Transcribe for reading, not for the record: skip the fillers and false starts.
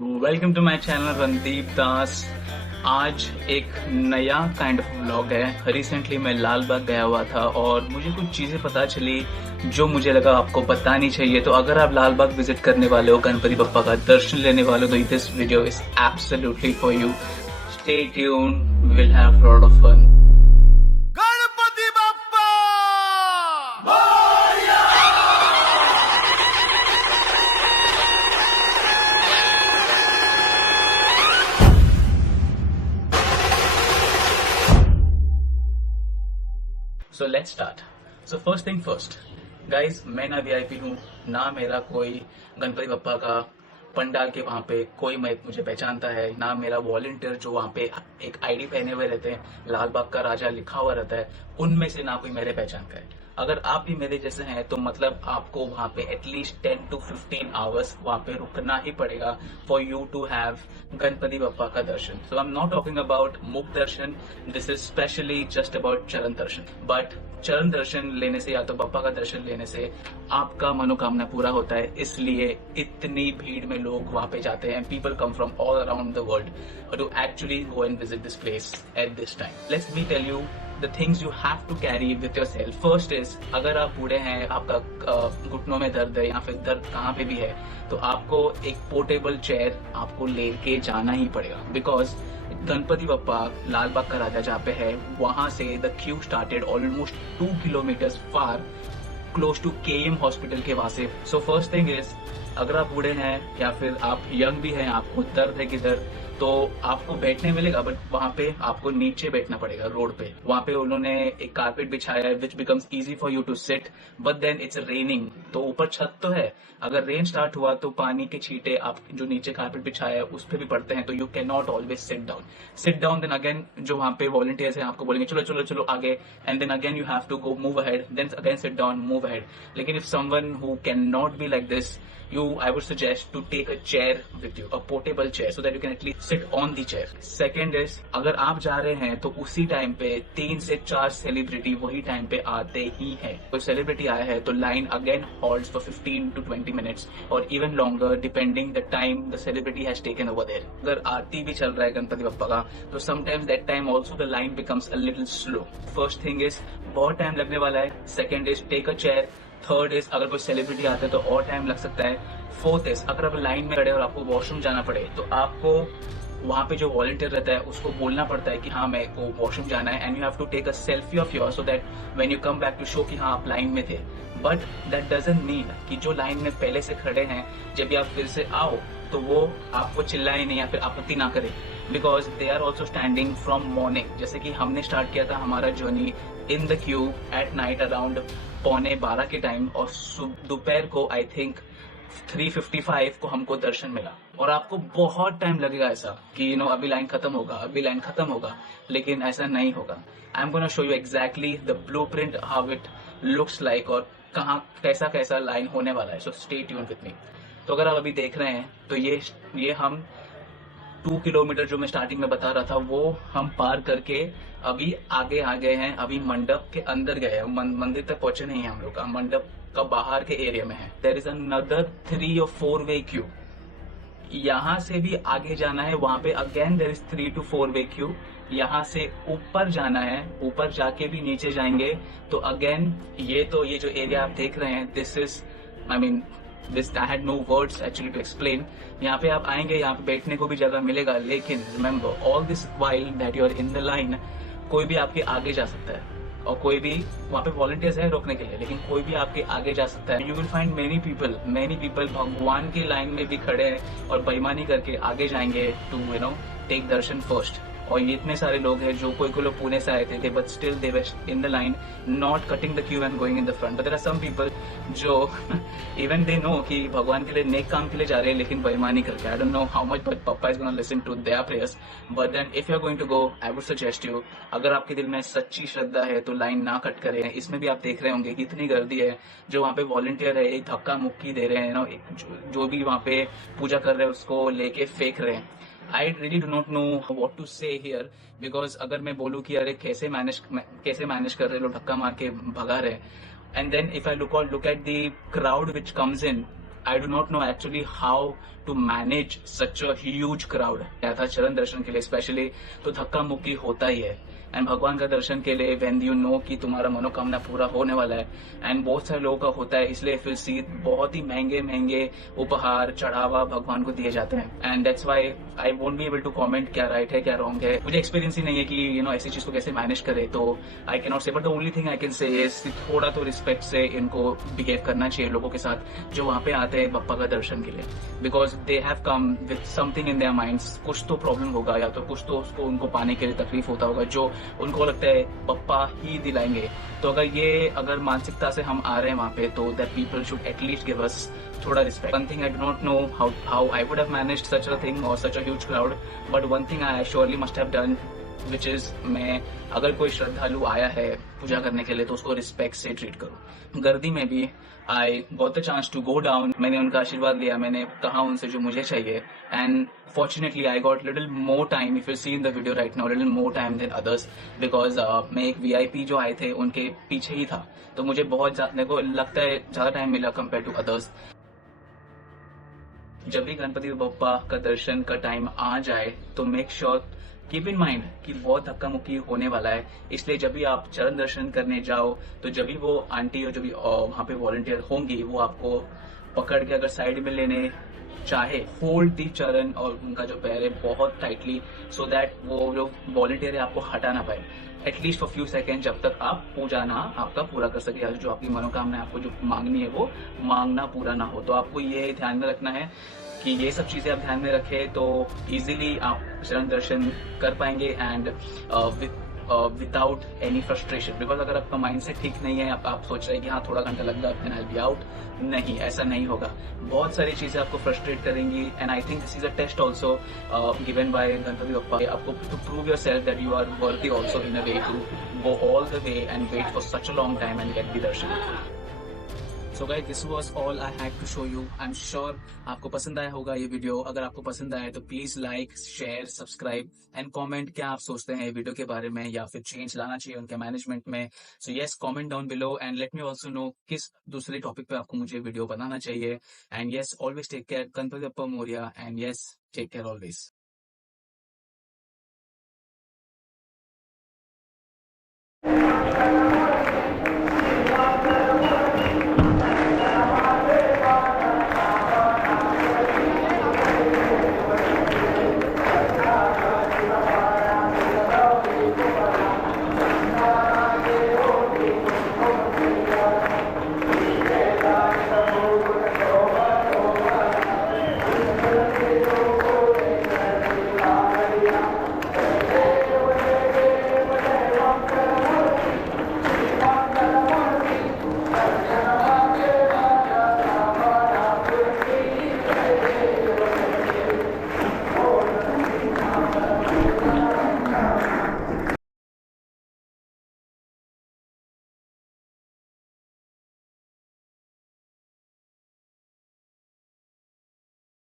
Welcome to my channel Randeep Das. आज एक नया काइंड ऑफ व्लॉग है। रिसेंटली मैं लाल बाग गया हुआ था और मुझे कुछ चीजें पता चली जो मुझे लगा आपको बतानी चाहिए। तो अगर आप लाल बाग विजिट करने वाले हो, गणपति बप्पा का दर्शन लेने वाले हो, तो this video is absolutely for you. Stay tuned, will have lot of fun. Ganpati Bappa so let's start. So first thing first guys, मैं ना वीआईपी हूँ, ना मेरा कोई गणपति बप्पा का पंडाल के वहां पे कोई मुझे पहचानता है, ना मेरा वॉलंटियर जो वहां पे एक आईडी पहने हुए रहते हैं, लाल बाग का राजा लिखा हुआ रहता है, उनमें से ना कोई मेरे पहचान का है। अगर आप भी मेरे जैसे हैं तो मतलब आपको वहां पे एटलीस्ट 10 to 15 आवर्स वहां पे रुकना ही पड़ेगा for you to have Ganpati Bappa का दर्शन। So I am not talking about मुख दर्शन, this is specially just about चरण दर्शन। बट चरण दर्शन लेने से या तो बप्पा का दर्शन लेने से आपका मनोकामना पूरा होता है, इसलिए इतनी भीड़ में लोग वहां पे जाते हैं। People come from all around the world to actually go and visit this place at this time. Let's me tell you the things you have to carry with yourself. First is, अगर आप बूढ़े हैं, आपका घुटनों में दर्द है या फिर दर्द कहाँ पे भी है, तो आपको एक पोर्टेबल चेयर आपको लेके जाना ही पड़ेगा। बिकॉज गणपति बप्पा लाल बाग का राजा जहाँ पे है, वहां से the queue started almost 2 kilometre far close to KM hospital के वहां से। सो फर्स्ट थिंग इज, अगर आप बूढ़े हैं या फिर आप यंग भी हैं, आपको दर्द है किधर, तो आपको बैठने मिलेगा, बट वहां पे आपको नीचे बैठना पड़ेगा रोड पे। वहां पे उन्होंने एक कारपेट बिछाया है which becomes easy for you to sit, but then it's raining, तो ऊपर छत तो है, अगर रेन स्टार्ट हुआ तो पानी के छींटे आप जो नीचे कारपेट बिछाया है उस पर भी पड़ते हैं, तो you can not always sit down. Then again जो वहां पे वॉलंटियर्स हैं आपको बोलेंगे चलो चलो चलो आगे, and then again you have to go move ahead, then again sit down, move ahead. लेकिन if someone who can not be like this, I would suggest to take a chair with you, a portable chair, so that you can at least sit on the chair. Second is, अगर आप जा रहे हैं तो उसी time पे 3 से 4 celebrity वही टाइम पे आते ही हैं। कोई सेलिब्रिटी आया है तो line again holds for 15 to 20 minutes और even longer depending the time the celebrity has taken over there. अगर आरती भी चल रहा है गणपति बप्पा का, तो sometimes that time also the line becomes a little slow. First thing is, बहुत टाइम लगने वाला है। Second is, take a chair. Third is, अगर कोई सेलिब्रिटी आता है तो और टाइम लग सकता है। फोर्थ इज, अगर आप लाइन में खड़े और आपको वॉशरूम जाना पड़े तो आपको वहां पे जो वॉलंटियर रहता है उसको बोलना पड़ता है कि हाँ मेरे को वॉशरूम जाना है, and you have to take a selfie of your so that when you come back to show कि हाँ आप लाइन में थे। बट दैट डजंट मीन कि जो लाइन में पहले से खड़े हैं जब भी आप फिर से आओ तो वो आपको चिल्लाए नहीं या फिर आपत्ति ना करे, because they are also standing from morning. जैसे कि हमने स्टार्ट किया था हमारा journey in the queue at night around 11:15 के टाइम, और दोपहर को आई थिंक 3:55 को हमको दर्शन मिला। और आपको बहुत टाइम लगेगा ऐसा कि अभी लाइन खत्म होगा, अभी लाइन खत्म होगा, लेकिन ऐसा नहीं होगा। I am gonna show you exactly the blueprint how it looks like और कहाँ कैसा कैसा लाइन होने वाला है। So stay tuned with me. तो अगर आप अभी देख रहे हैं तो ये हम 2 किलोमीटर जो मैं स्टार्टिंग में बता रहा था वो हम पार करके अभी आगे आ गए हैं। अभी मंडप के अंदर गए हैं, मंदिर तक पहुंचे नहीं है हम लोग, मंडप का बाहर के एरिया में है। There is another 3 or 4 way queue. यहाँ से भी आगे जाना है, वहां पे again there is 3 to 4 way queue. यहाँ से ऊपर जाना है, ऊपर जाके भी नीचे जाएंगे तो अगेन ये जो एरिया आप देख रहे हैं, this is I had no words actually to explain. यहाँ पे आप आएंगे, यहाँ पे बैठने को भी जगह मिलेगा, लेकिन remember all this while that you are in the line, कोई भी आपके आगे जा सकता है और कोई भी वहाँ पे वॉलंटियर्स है रोकने के लिए, लेकिन कोई भी आपके आगे जा सकता है। You will find many people भगवान की लाइन में भी खड़े हैं और बेईमानी करके आगे जाएंगे to take दर्शन फर्स्ट। और ये इतने सारे लोग हैं जो कोई लोग पुणे से आए थे, but still they were in the line not cutting the queue and going in the front. But there are some people जो इवन दे नो कि भगवान के लिए नेक काम के लिए जा रहे हैं, लेकिन बेईमानी करके। I don't know how much but Bappa is gonna listen to their prayers, but then if you are going to go, I would suggest you, अगर आपके दिल में सच्ची श्रद्धा है तो लाइन ना कट करें। इसमें भी आप देख रहे होंगे कि इतनी गर्दी है, जो वहाँ पे वॉलंटियर है एक धक्का मुक्की दे रहे हैं, जो भी वहाँ पे पूजा कर रहे हैं उसको लेके फेंक रहे हैं। I really do not know what to say here, because अगर मैं बोलूँ कि अरे कैसे मैनेज कर रहे लोग, धक्का मार के भगा रहे, and then if I look at the crowd which comes in, I do not know actually how to manage such a huge crowd. आया था चरण दर्शन के लिए स्पेशली, तो धक्का मुक्की होता ही है। एंड भगवान का दर्शन के लिए व्हेन यू नो कि तुम्हारा मनोकामना पूरा होने वाला है, एंड बहुत सारे लोगों का होता है, इसलिए फिर सी बहुत ही महंगे महंगे उपहार चढ़ावा भगवान को दिए जाते हैं। And that's why I won't be able to comment क्या राइट है क्या रॉन्ग है। मुझे एक्सपीरियंस ही नहीं है कि ऐसी चीज को कैसे मैनेज करे, तो आई कैन नॉट से। But the only thing I can say is थोड़ा तो रिस्पेक्ट से इनको बिहेव करना चाहिए लोगों के साथ जो वहां पे आते हैं बप्पा का दर्शन के लिए, because they have come with something in their minds. कुछ तो प्रॉब्लम होगा या तो कुछ तो उसको उनको पाने के लिए तकलीफ होता होगा जो उनको लगता है पप्पा ही दिलाएंगे। तो अगर मानसिकता से हम आ रहे हैं वहां पे, तो that people should at least give us थोड़ा respect. One thing I do not know how I would have managed such a thing और such a huge crowd, but one thing I surely must have done which is, मैं अगर कोई श्रद्धालु आया है पूजा करने के लिए तो उसको रिस्पेक्ट से ट्रीट करूं। गर्दी में भी I got the chance to go down, मैंने उनका आशीर्वाद लिया, मैंने कहा उनसे जो मुझे चाहिए, and fortunately I got little more time, if you see in the video right now, little more time than others, because मैं एक वीआईपी जो आए थे उनके पीछे ही था, तो मुझे मेरे को लगता है ज्यादा टाइम मिला कंपेयर टू अदर्स। जब भी गणपति बप्पा का दर्शन का टाइम आ जाए तो make sure keep in mind कि बहुत धक्का मुक्की होने वाला है, इसलिए जब भी आप चरण दर्शन करने जाओ तो जब भी वो आंटी और जो भी वहां पे वॉलंटियर होंगी वो आपको पकड़ के अगर साइड में लेने चाहे, फोल्ड दी चरण और उनका जो पैर है बहुत टाइटली, सो दैट वो जो वॉलंटियर है आपको हटा ना पाए एटलीस्ट फॉर फ्यू सेकेंड, जब तक आप पूजा ना आपका पूरा कर सके या जो आपकी मनोकामना है आपको जो मांगनी है वो मांगना पूरा ना हो। तो आपको ये ध्यान में रखना है कि ये सब चीजें आप ध्यान में रखें तो इजीली आप चरण दर्शन कर पाएंगे and without any frustration. Because अगर आपका माइंड सेट ठीक नहीं है, आप सोच रहे हैं कि हाँ थोड़ा घंटा लग गया then I will be out, नहीं, ऐसा नहीं होगा। बहुत सारी चीजें आपको फ्रस्ट्रेट करेंगी, and I think this is a test also given by Ganpati Bappa, आपको to prove yourself that you are worthy also in a way to go all the way and wait for such a long time and get the darshan. So guys this was all I had to show you. I am sure आपको पसंद आया होगा ये video. अगर आपको पसंद आया तो please like share subscribe and comment क्या आप सोचते हैं वीडियो के बारे में या फिर चेंज लाना चाहिए उनके मैनेजमेंट में। So yes comment down below and let me also know किस दूसरे टॉपिक पे आपको मुझे वीडियो बनाना चाहिए। And yes always take care, Ganpati Bappa Morya, and yes take care always.